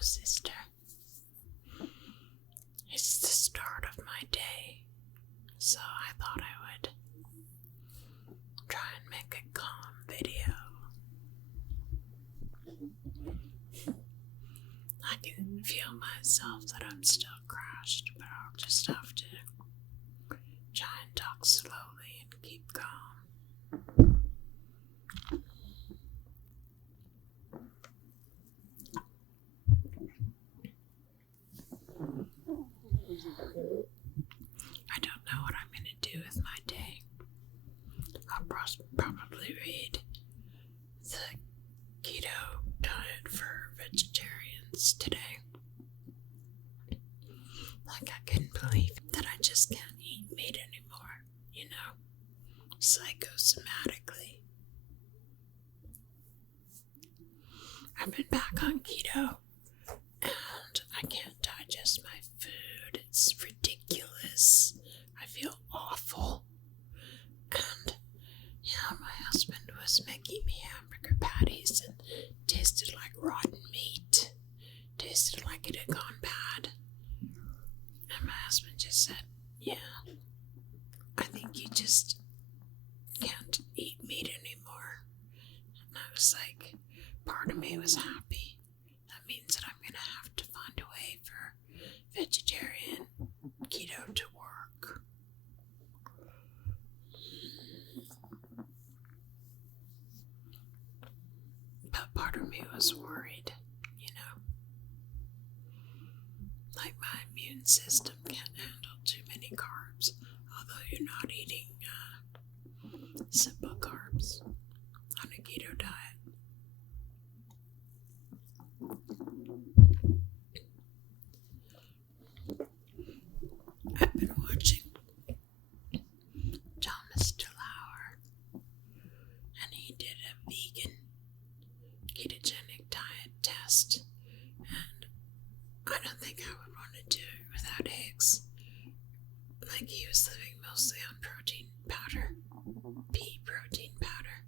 sister. It's the start of my day, so I thought I would try and make a calm video. I can feel myself that I'm still crashed, but I'll just have to try and talk slowly and keep calm. I don't know what I'm going to do with my day. I'll probably read the Keto diet for vegetarians today. Like, I couldn't believe that I just can't eat meat anymore, you know, psychosomatically. I've been back on keto, and I can't digest my food. It's ridiculous. I feel awful. And yeah, my husband was making me hamburger patties and tasted like rotten meat. Tasted like it had gone bad. And my husband just said, yeah, I think you just can't eat meat anymore. And I was like, part of me was happy. That means that I'm going to have to find a way for vegetarian keto to work. But part of me was worried, you know. Like, my immune system can't handle too many carbs, although you're not eating simple carbs on a keto diet. I've been watching Thomas DeLauer, and he did a vegan ketogenic diet test, and I don't think I would want to do it without eggs. Like, he was living mostly on protein powder, pea protein powder.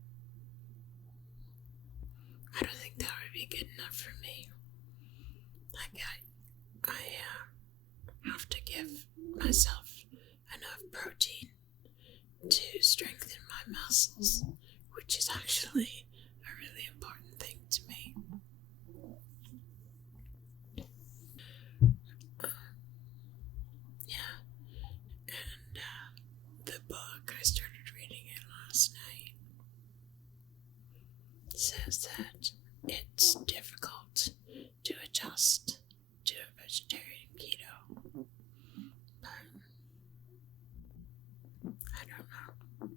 I don't think that would be good enough for me. Like, I have to give myself enough protein to strengthen my muscles, which is actually a really important thing to me. Yeah, and the book, I started reading it last night, says that it's difficult to adjust to a vegetarian keto, but I don't know.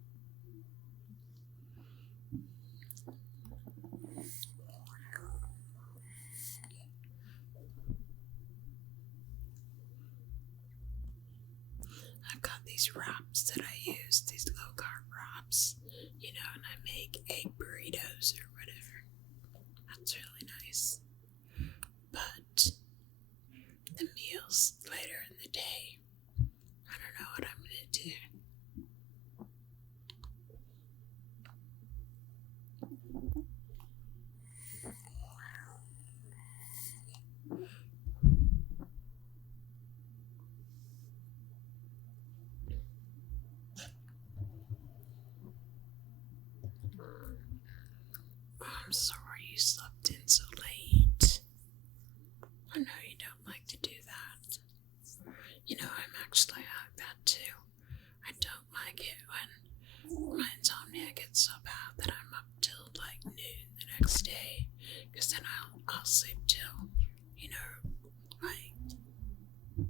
I've got these wraps that I use, these low carb wraps, you know, and I make egg burritos or whatever. That's really nice. But the meals later in the day, I don't know what I'm going to do. I'm sorry you slept in so late. I know you don't like to do that. You know, I'm actually like that too. I don't like it when my insomnia gets so bad that I'm up till like noon the next day, because then I'll sleep till, you know, like 9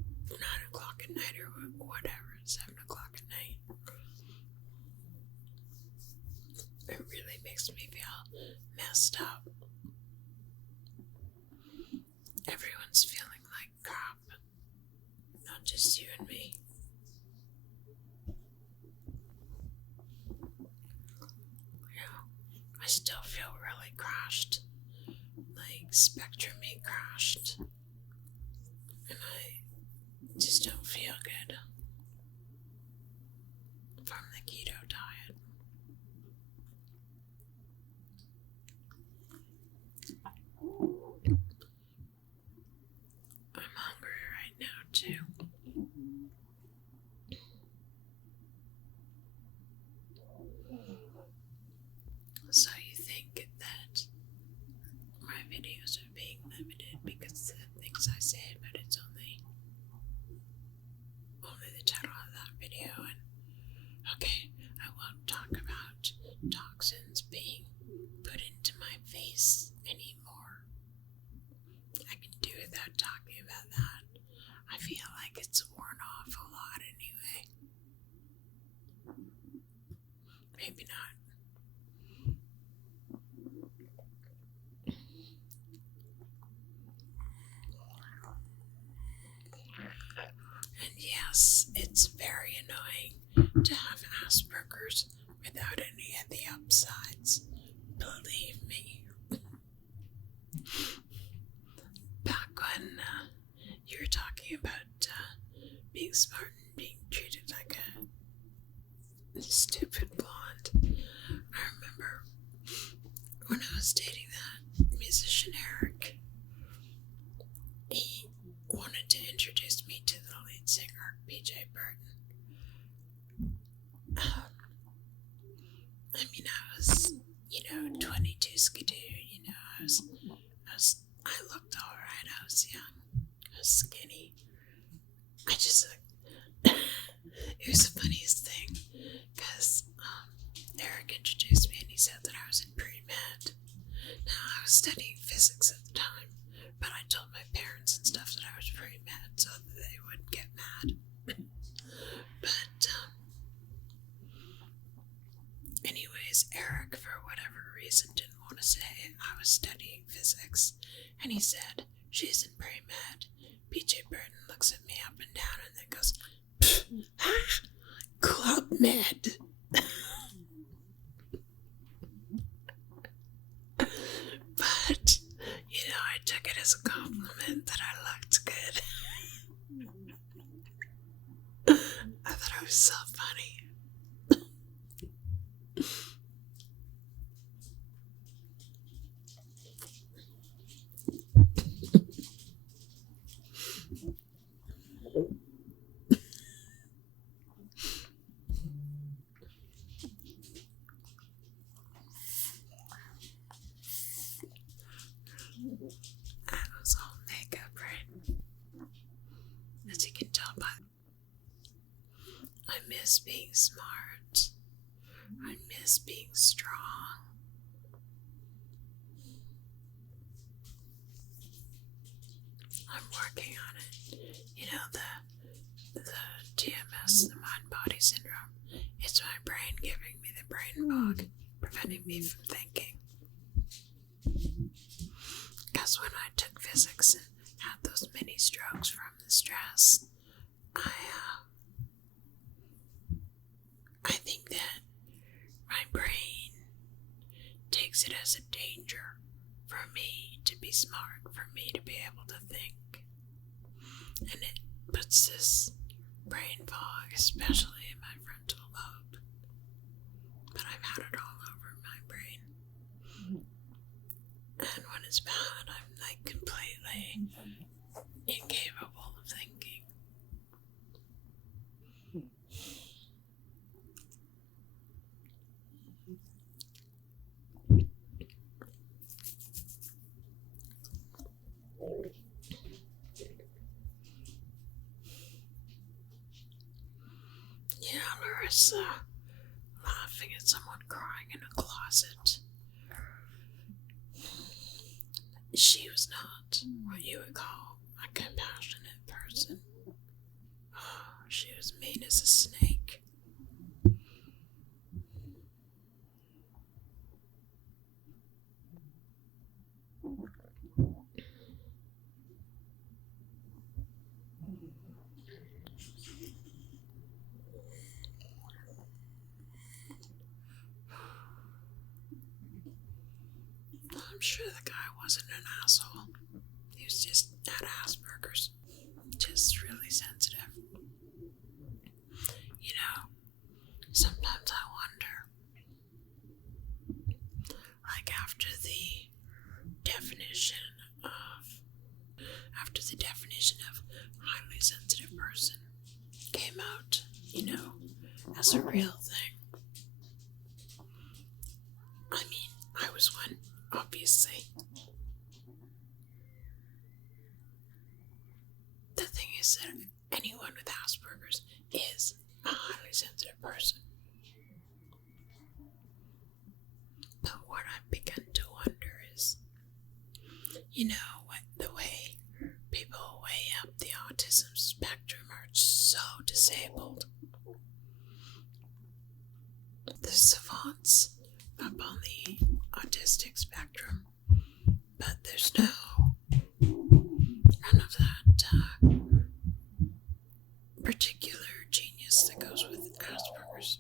o'clock at night or whatever, 7 o'clock at night. It really makes me feel messed up. Everyone's feeling like crap, not just you and me. Yeah, I still feel really crashed, like spectrum-y crashed, and I just don't feel good from the keto diet. smart and being treated like a stupid blonde. I remember when I was dating that musician Eric, he wanted to introduce me to the lead singer, PJ Burton. I mean, I was, 22 skidoo, I looked alright, I was young, I was skinny. It was the funniest thing, because Eric introduced me and he said that I was in pre-med. Now, I was studying physics at the time, but I told my parents and stuff that I was pre-med so that they wouldn't get mad. But, anyways, Eric, for whatever reason, didn't want to say I was studying physics, and he said, she's in pre-med. PJ Burton looks at me up and down and then goes, Club Med. But, I took it as a compliment that I looked good. I thought it was so funny. I was all makeup, right? As you can tell by, I miss being smart. I miss being strong. I'm working on it. The TMS, the mind-body syndrome. It's my brain giving me the brain fog, preventing me from thinking. Because when I took physics and had those mini strokes from the stress, I think that my brain takes it as a danger for me to be smart, for me to be able to think. And it puts this brain fog, especially in my frontal lobe. But I've had it all over my brain. And when it's bad, I'm like completely incapable of thinking. Yeah, Larissa, laughing at someone crying in a closet. She was not what you would call a compassionate person. Oh, she was mean as a snake. I'm sure the guy wasn't an asshole. He was just had Asperger's. Just really sensitive. Sometimes I wonder, like after the definition of highly sensitive person came out, as a real thing. I mean, I was one, obviously. The thing is that anyone with Asperger's is a highly sensitive person. But what I've begun to wonder is, the way people weigh up the autism spectrum are so disabled. The savants up on the autistic spectrum, but there's none of that particular genius that goes with Asperger's.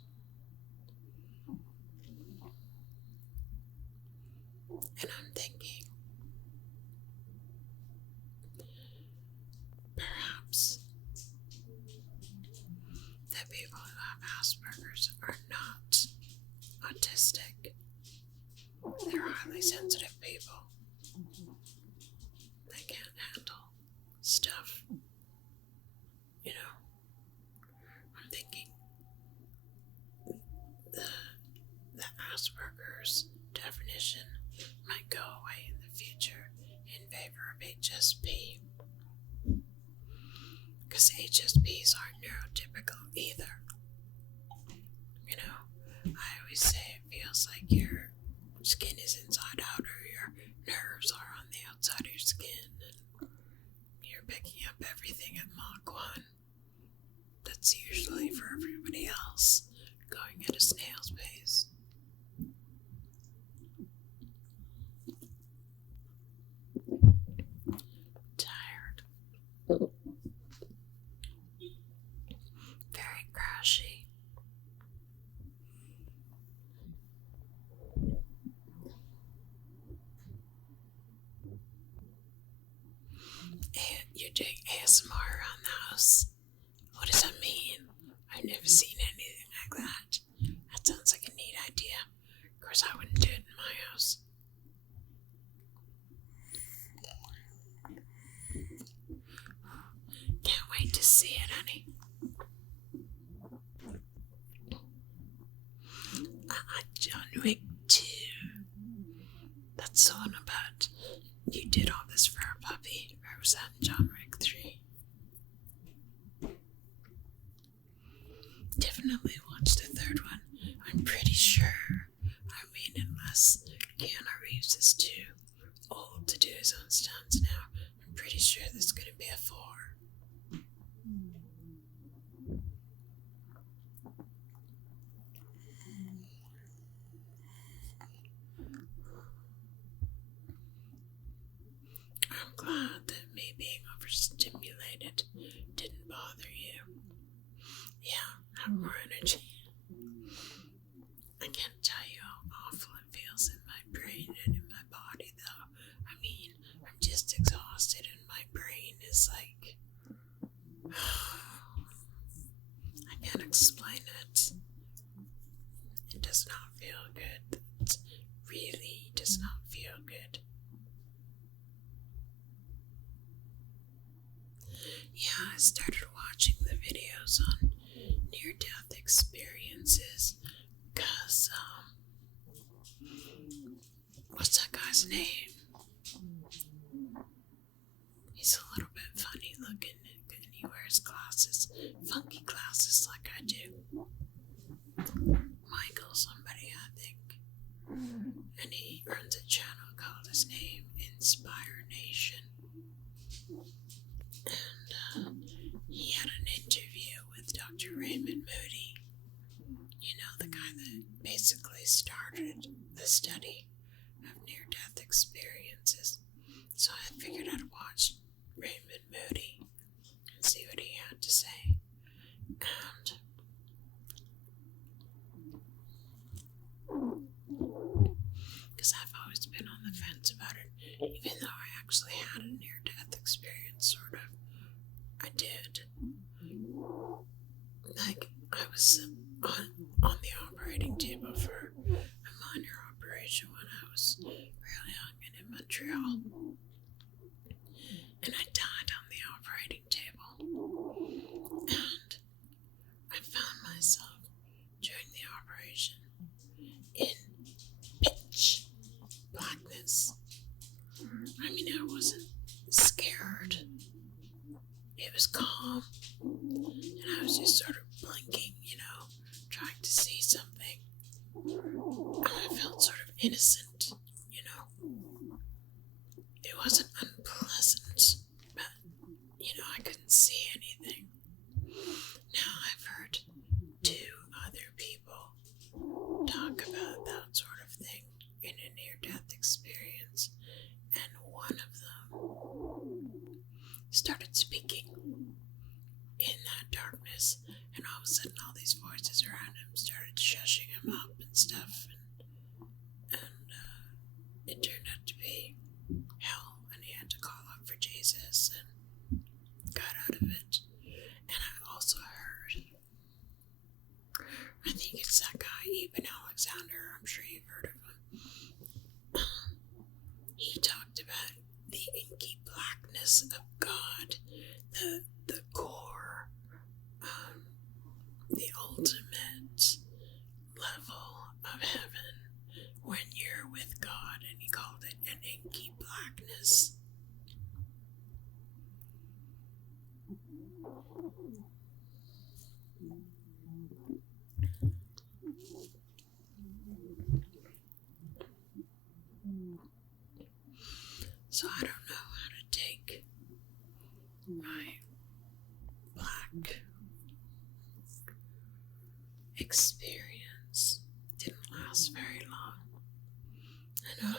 And I'm thinking, perhaps that people who have Asperger's are not autistic. They're highly sensitive people. They can't handle stuff. You know, I'm thinking the Asperger's definition might go away in the future in favor of HSP. Because HSPs aren't neurotypical either. You know, I always say it feels like your skin is inside out or your nerves are on the outside of your skin and you're picking up everything at Mach 1. That's usually for everybody else going at a snail's pace. Tired. Very crashy. You're doing ASMR around the house? What does that mean? I've never seen anything like that. That sounds like a neat idea. Of course, I wouldn't do it in my house. Can't wait to see it, honey. John Wick 2. That's the one about you did all this for a puppy. Or was that in John Wick 3? Definitely watch the third one. I'm pretty sure. I mean, unless Keanu Reeves is too old to do his own stunts now, I'm pretty sure there's going to be a 4. I'm glad that me being overstimulated didn't bother you. Yeah, have more energy. I can't tell you how awful it feels in my brain and in my body, though. I mean, I'm just exhausted and my brain is like... I can't explain it. It does not feel good. It really does not feel good. Yeah, I started watching the videos on near-death experiences because, what's that guy's name? He's a little bit funny looking and he wears glasses, funky glasses like I do. Michael somebody, I think. And he runs a channel called his name Inspire Nation. And he had an interview with Dr. Raymond Moody. You know, the guy that basically started the study of near-death experiences. So I figured I'd watch Raymond Moody and see what he had to say. And because I've always been on the fence about it, even though I actually had a near-death experience, sort of. I did. Like, I was on the operating table for a minor operation when I was really young and in Montreal. And I died on the operating table. And I found myself during the operation in pitch blackness. I mean, I wasn't scared. It was calm. And I was just sort of blinking, you know, trying to see something. And I felt sort of innocent, you know. It wasn't unpleasant, but, you know, I couldn't see anything. Now I've heard 2 other people talk about that sort of thing in a near-death experience, and one of them started speaking in that darkness, and all of a sudden all these voices around him started shushing him up and stuff, and it turned out to be hell, and he had to call out for Jesus and got out of it. And I also heard I think it's that guy, Eben Alexander. I'm sure you've heard of him. He talked about the inky blackness of God, the core, the ultimate level of heaven when you're with God, and he called it an inky blackness. So I don't know how to take my black experience. Didn't last very long. And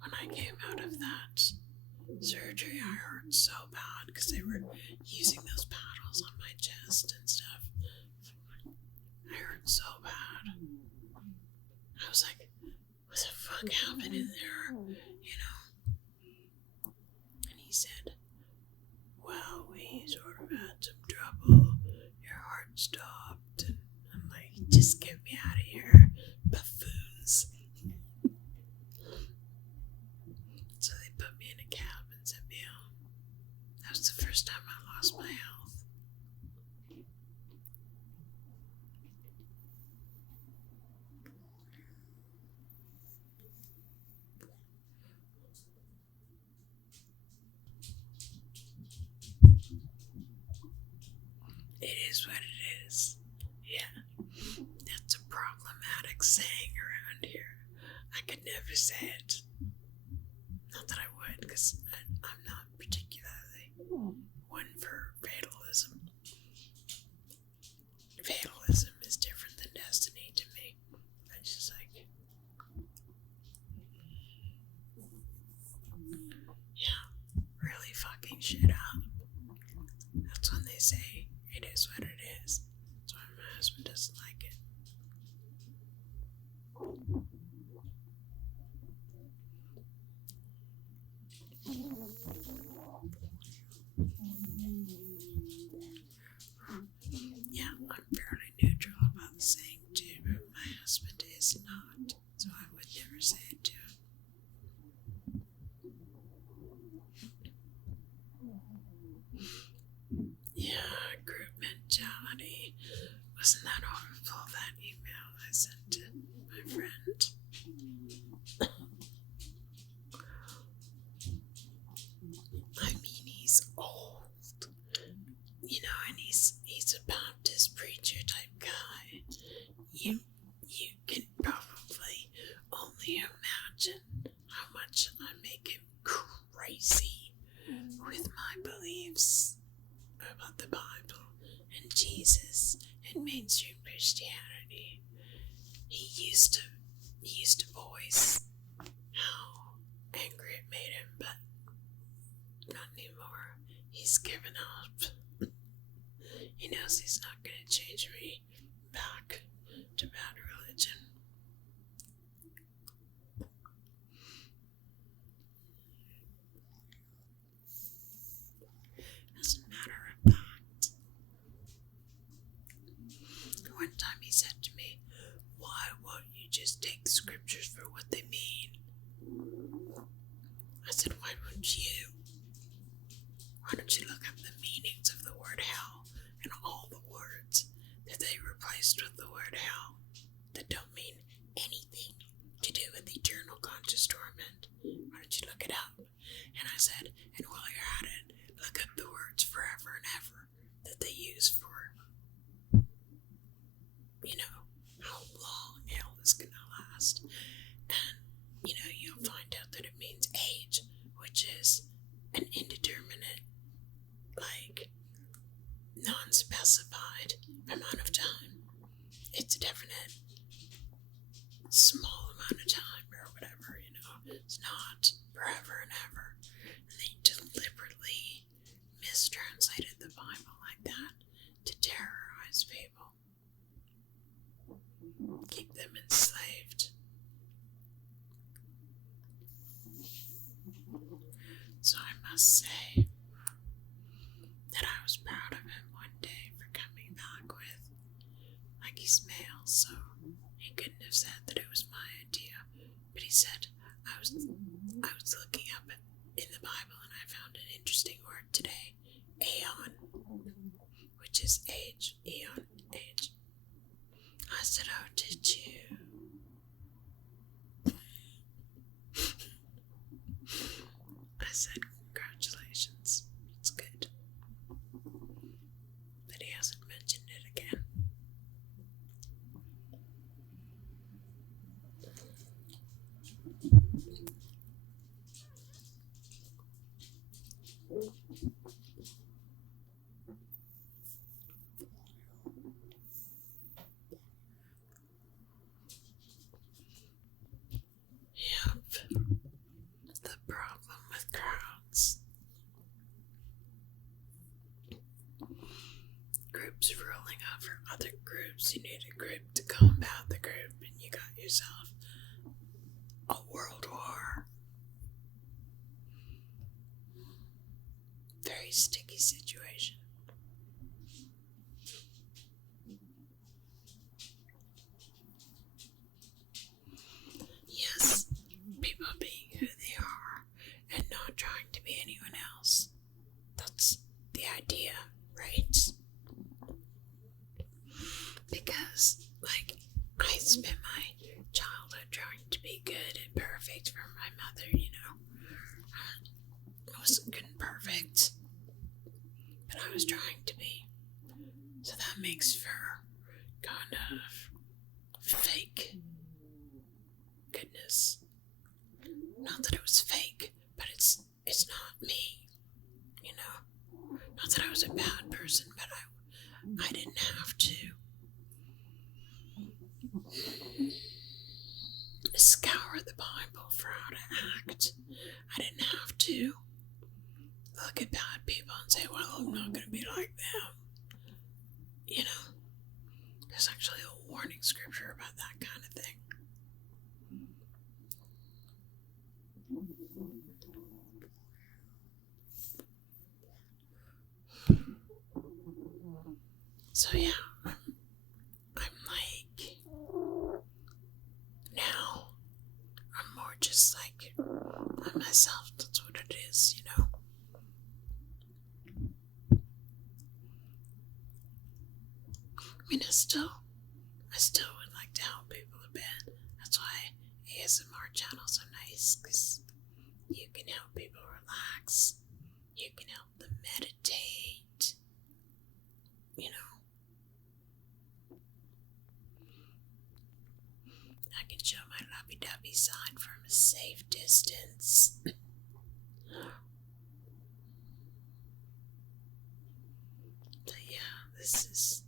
when I came out of that surgery, I hurt so bad because they were using those paddles on my chest and stuff. I hurt so bad. I was like, what the fuck happened in there? You know? And he said, well, we sort of had some trouble. Your heart stopped. And I'm like, just get me out of here, buffoons. So they put me in a cab and sent me home. That was the first time I lost my health. It is what it is. Yeah. That's a problematic saying around here. I could never say it. Not that I would, because I'm not particularly one for fatalism. Fatalism is different than destiny to me. I just like, yeah, really fucking shit up. That's when they say it is what it is. That's why my husband doesn't like it. Yeah, I'm fairly neutral about the saying too, but my husband is not, so I would never say it to him. Yeah, group mentality. Wasn't that horrible, that email I sent to my friend? I mean, he's old, you know, and he's a Baptist preacher type guy. You can probably only imagine how much I make him crazy with my beliefs about the Bible and Jesus and mainstream Christianity. He used to voice how angry it made him, but not anymore. He's given up. He knows he's not going to change me back to bad religion. As a matter of fact, one time he said to me, why won't you just take the scriptures for what they mean? I said, why wouldn't you? Why don't you look up the meanings of the word hell and all the words that they replaced with the word hell that don't mean anything to do with eternal conscious torment? Why don't you look it up? And I said, and while you're at it, look up the words forever and ever that they use for, you know, how long hell is going to last. And, you know, you'll find out that it means age, which is an indeterminate, like, non-specified amount of time. It's a definite small amount of time or whatever, you know. It's not forever and ever. And they deliberately mistranslated the Bible like that to terrorize people. Keep them enslaved. So I must say that I was proud of him one day for coming back with, like, Maggie's mail, so he couldn't have said that it was my idea. But he said, I was looking up in the Bible and I found an interesting word today, aeon, which is age, eon, age. I said, oh, did you? I said, congratulations, it's good. But he hasn't mentioned it again. Yep. The problem with crowds. Groups ruling over other groups. You need a group to combat the group, and you got yourself a world war. Very sticky situation. Yes, people being who they are and not trying to be anyone else. That's the idea, right? Because, like, I spent my childhood trying to be good and perfect for my mother, you know. I wasn't good and perfect, but I was trying to be. So that makes for kind of fake goodness. Not that it was fake, but it's not me, you know. Not that I was a bad person, but I didn't have to scour the Bible for how to act. I didn't have to look at bad people and say, well, I'm not going to be like them. You know, there's actually a warning scripture about that kind of thing. So yeah, I'm like, now, I'm more just like, I'm myself, that's what it is, you know. I mean, I still would like to help people a bit. That's why ASMR channels are nice, because you can help people relax. You can help them meditate. You know. I can show my lovey-dovey side from a safe distance. So yeah, this is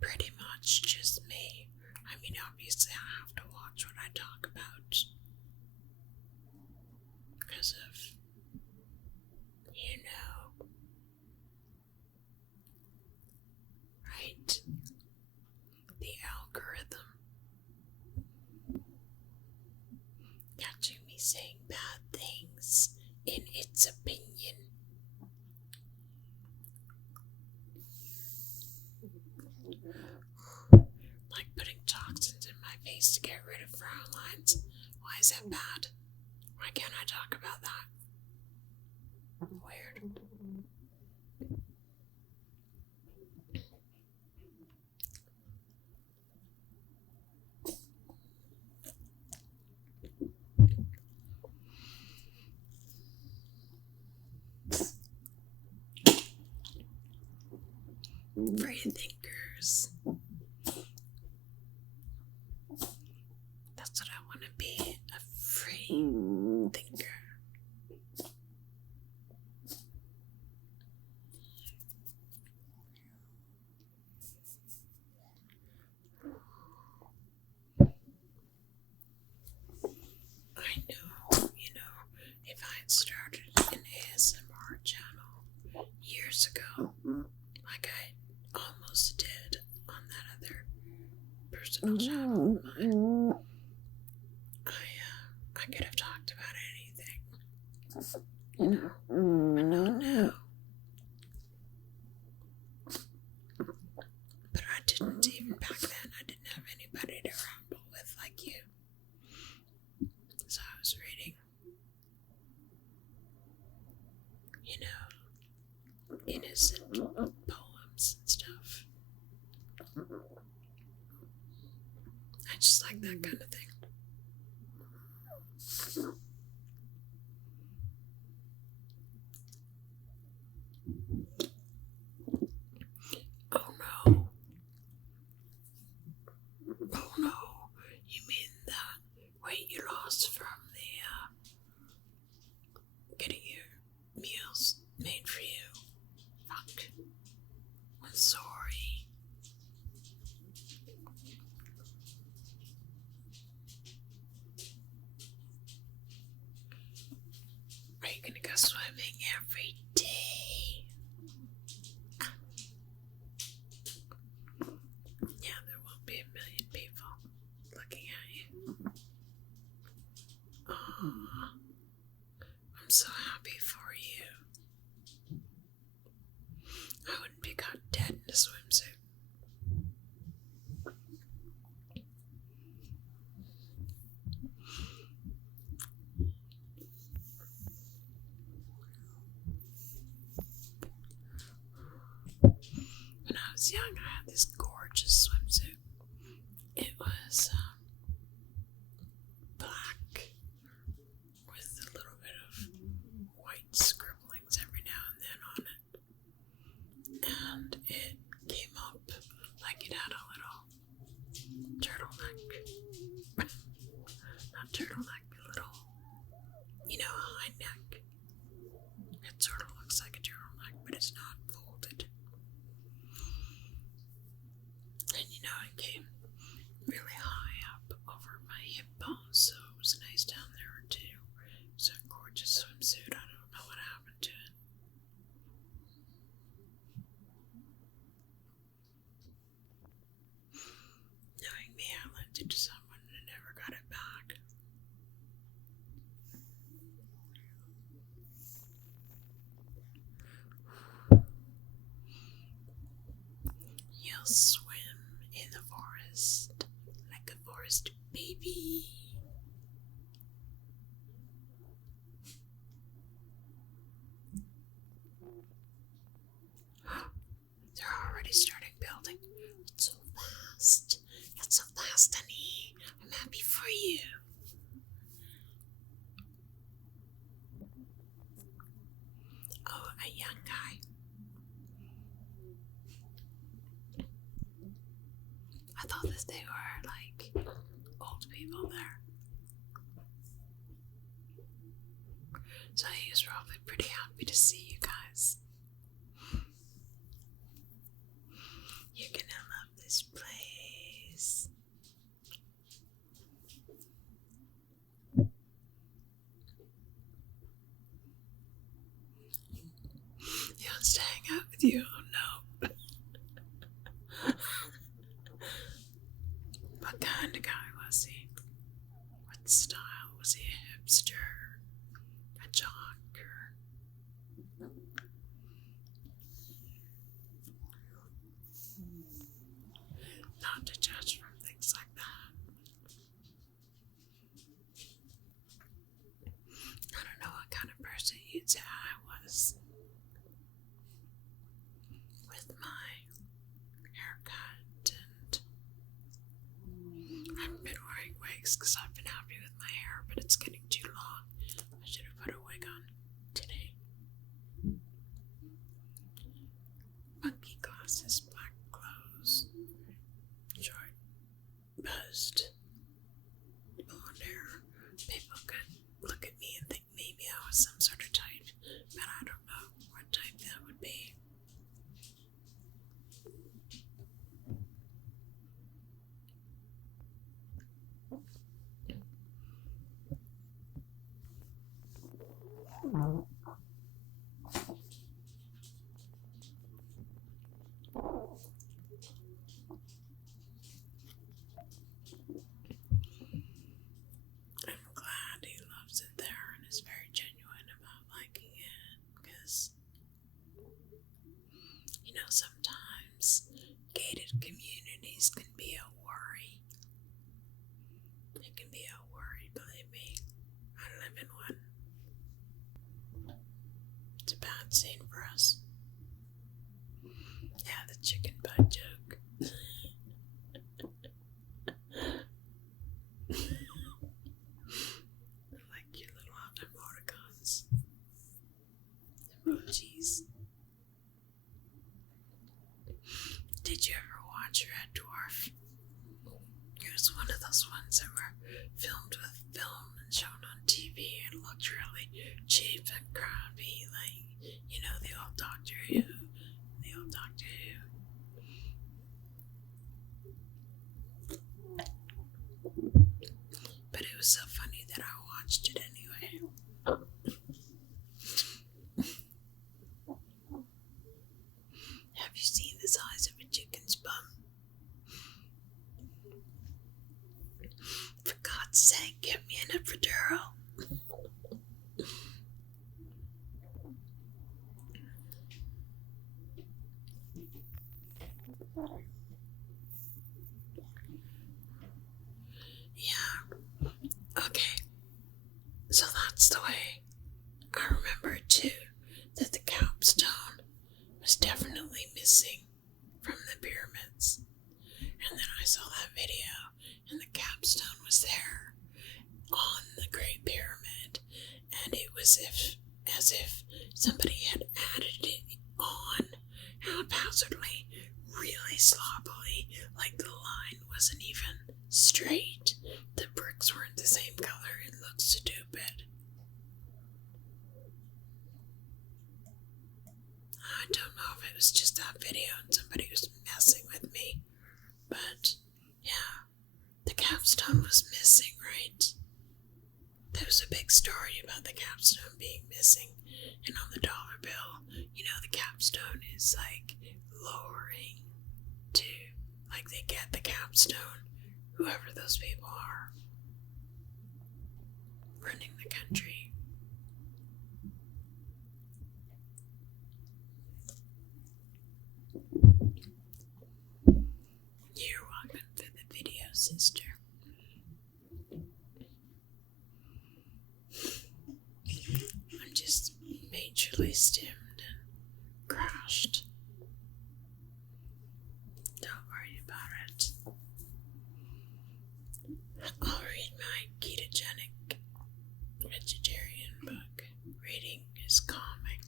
pretty much just me. I mean, obviously I have to watch what I talk about. Because of, you know, right? The algorithm. Catching me saying bad things in its opinion. Like putting toxins in my face to get rid of frown lines. Why is that bad? Why can't I talk about that? Weird. Free thinkers. That's what I want to be, a free thinker. I know, you know, if I had started an ASMR channel years ago, like I almost did on that other personal channel of mine, I could have talked about anything, you know, but not now. But didn't even back then. I didn't have anybody to ramble with like you. So I was reading, innocent poems and stuff. I just like that kind of thing. Oh no. Oh no. You mean that weight you lost from the, getting your meals made for you? Fuck. I'm sorry. Are you gonna go swimming every day? Yeah, there won't be a million people looking at you. Aww. I'm so happy for you. I wouldn't be caught dead in a swimsuit. When I was young, I had this gorgeous swimsuit. It was black with a little bit of white scribblings every now and then on it. And it came up like it had a little turtleneck. Not turtleneck, but a little, high neck. It sort of looks like a turtleneck, but it's not folded. And it came really high up over my hip bone, so it was nice down there too. It was a gorgeous swimsuit. I don't know what happened to it. Knowing me, I lent it to someone and never got it back. You'll swim in the forest like a forest baby. They're already starting building. It's so fast. That's so fast, honey. I'm happy for you. Oh, a young guy. I thought that they were like old people there. So he was probably pretty happy to see you guys. You're gonna love this place. He wants to hang out with you. Oh no. What kind of guy was he? What style? Was he a hipster? A jocker? Not to judge from things like that. I don't know what kind of person you'd say I was. With my haircut, and I haven't been wearing wigs because I've been happy with my hair, but it's getting too long. I should have put a wig on today. Monkey glasses, black clothes, short, buzzed, blonde hair. People could look at me and think maybe I was some sort of type, but I don't know what type that would be. I'm glad he loves it there and is very genuine about liking it, because sometimes gated communities can be a worry. It can be a worry, believe me. I live in one. It's a bad scene for us. Yeah, the chicken butt joke. I like your little emoticons. Emojis. Did you ever watch Red Dwarf? It was one of those ones that were filmed with film and shown on TV and looked really cheap and crappy, like, you know, the old Doctor Who. But it was so funny that I watched it anyway. Have you seen the size of a chicken's bum? For God's sake, get me an epidural. Yeah. Okay. So that's the way. I remember too that the capstone was definitely missing from the pyramids. And then I saw that video and the capstone was there on the Great Pyramid, and it was as if somebody had added it on haphazardly, really sloppily, like the line wasn't even straight. The bricks weren't the same color. It looked stupid. I don't know if it was just that video and somebody was messing with me, but yeah, the capstone was missing, right? There was a big story about the capstone being missing, and on the dollar bill, you know, the capstone is like lowering to, like, they get the capstone, whoever those people are running the country. You're welcome for the video, sister. I'm just majorly stimmed and crashed. Don't worry about it. I'll read my ketogenic vegetarian book. Reading is calming.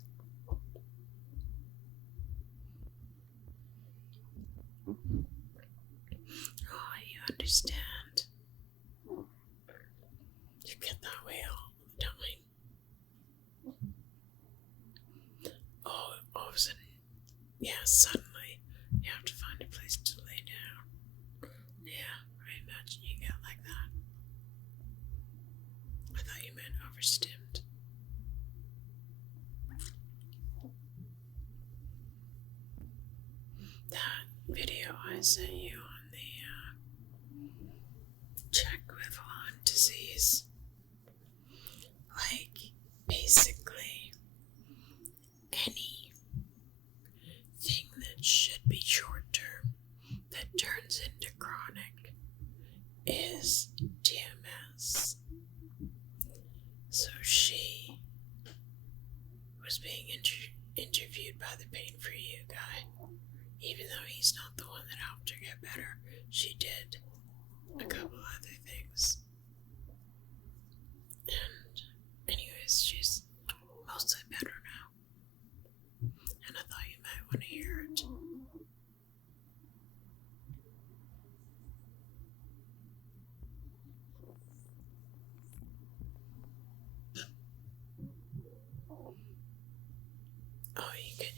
Oh, you understand. You get that way all the time. Oh, all of a sudden, yeah, suddenly, you have to find a place to lay down. Yeah, I imagine you get like that. I thought you meant overstimmed. That video I sent you on the check with Lyme disease, like, basically anything that should be short term that turns into chronic is TMS. So she was being interviewed by the Pain For You guy. Even though he's not the one that helped her get better, she did a couple other things. And anyways, she's mostly better now. And I thought you might want to hear it. Oh, you could.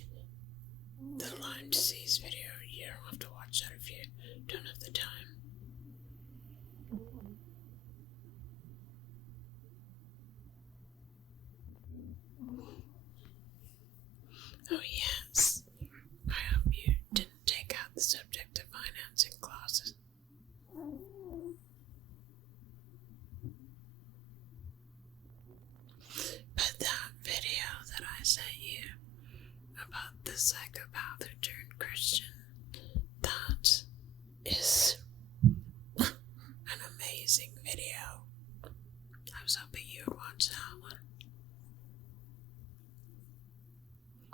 The Lyme disease video, you don't have to watch that if you don't have the time. Oh yes, I hope you didn't take out the subject of financing clauses. But that video that I sent you about the psychopath who turned Christian, that is an amazing video. I was hoping you would watch that one.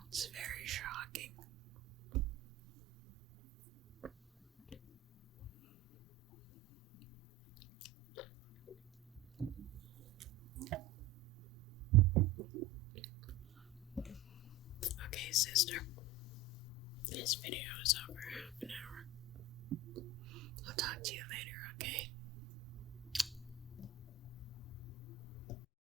It's very shocking. Okay, sister. This video is over half an hour. I'll talk to you